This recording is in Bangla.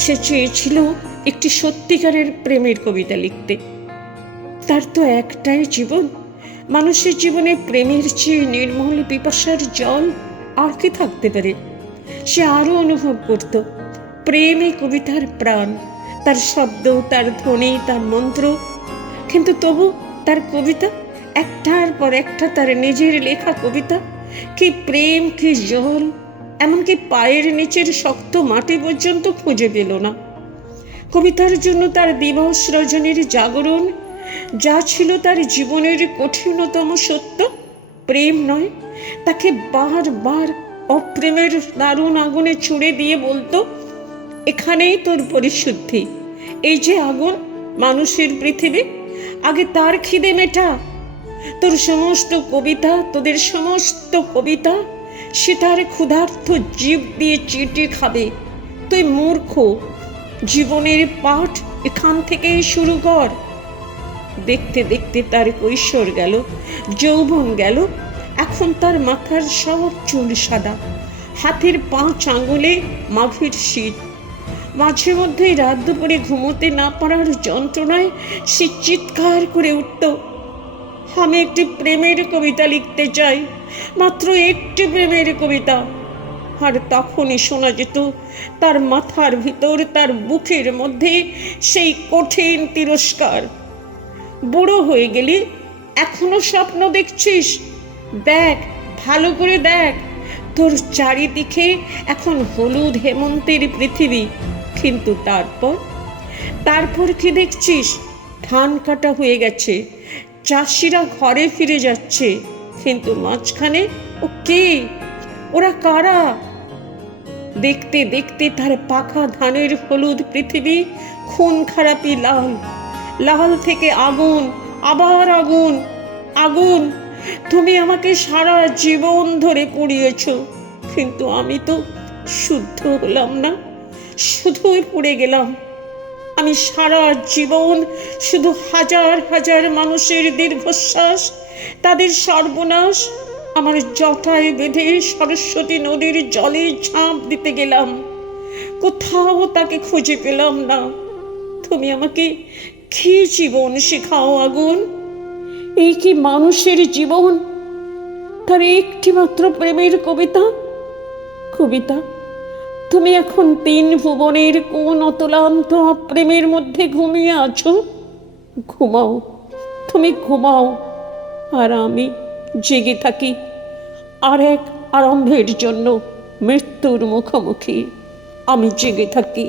সে চেয়েছিল একটি সত্যিকারের প্রেমের কবিতা লিখতে। তার তো একটাই জীবন, মানুষের জীবনে প্রেমের চেয়ে নির্মল পিপাসার জল আর কি থাকতে পারে। সে আরো অনুভব করত প্রেম এই কবিতার প্রাণ, তার শব্দ, তার ধ্বনি, তার মন্ত্র। কিন্তু তবু তার কবিতা, একটার পর একটা তার নিজের লেখা কবিতা, কি প্রেম, কি জল, এমনকি পায়ের নিচের শক্ত মাটি পর্যন্ত খুঁজে পেল না। কবিতার জন্য তার দিবস রজনীর জাগরণ, যা ছিল তার জীবনের কঠিনতম সত্য, প্রেম নয়, তাকে বারবার অপ্রেমের দারুণ আগুনে ছুড়ে দিয়ে বলতো, এখানেই তোর পরিশুদ্ধি, এই যে আগুন, মানুষের পৃথিবী, আগে তার খিদে মেটা। তোর সমস্ত কবিতা, তোদের সমস্ত কবিতা সে তার ক্ষুধার্ত জীব দিয়ে চেটে খাবে। তুই মূর্খ, জীবনের পাঠ এখান থেকেই শুরু কর। দেখতে দেখতে তার কৈশোর গেল, যৌবন গেল। এখন তার মাথার সব চুল সাদা, হাতের 5 আঙুলে মাঘের শীত। মাঝে মধ্যেই রাত দুপুরে ঘুমোতে না পারার যন্ত্রণায় সে চিৎকার করে উঠত, আমি একটি প্রেমের কবিতা লিখতে চাই, মাত্র একটি প্রেমের কবিতা। আর তখনই শোনা যেত তার মাথার ভিতর, তার বুকের মধ্যে সেই কঠিন তিরস্কার, বুড়ো হয়ে গেলি, এখনো স্বপ্ন দেখছিস? দেখ, ভালো করে দেখ, তোর চারিদিকে এখন হলুদ হেমন্তের পৃথিবী, কিন্তু তারপর কি দেখছিস? ধান কাটা হয়ে গেছে, চাষিরা ঘরে ফিরে যাচ্ছে, কিন্তু মাঝখানে ও কে, ওরা কারা? দেখতে দেখতে তার পাকা ধানের হলুদ পৃথিবী খুন খারাপি লাল, লাল থেকে আগুন, আবার আগুন, আগুন। তুমি আমাকে সারা জীবন ধরে পুড়িয়েছ, কিন্তু আমি তো শুদ্ধ হলাম না, শুধুই পুড়ে গেলাম। আমি সারা জীবন শুধু হাজার হাজার মানুষের দীর্ঘশ্বাস, তাদের সর্বনাশ আমার জটায় বেঁধে সরস্বতী নদীর জলে ঝাঁপ দিতে গেলাম, কোথাও তাকে খুঁজে পেলাম না। তুমি আমাকে কি জীবন শেখাও আগুন? এই কি মানুষের জীবন? তার একটি মাত্র প্রেমের কবিতা। কবিতা, তুমি এখন 3 ভুবনের কোন অতলান্ত প্রেমের মধ্যে ঘুমিয়ে আছো। ঘুমাও, তুমি ঘুমাও, আর আমি জেগে থাকি আর এক আরম্ভের জন্য, মৃত্যুর মুখোমুখি আমি জেগে থাকি।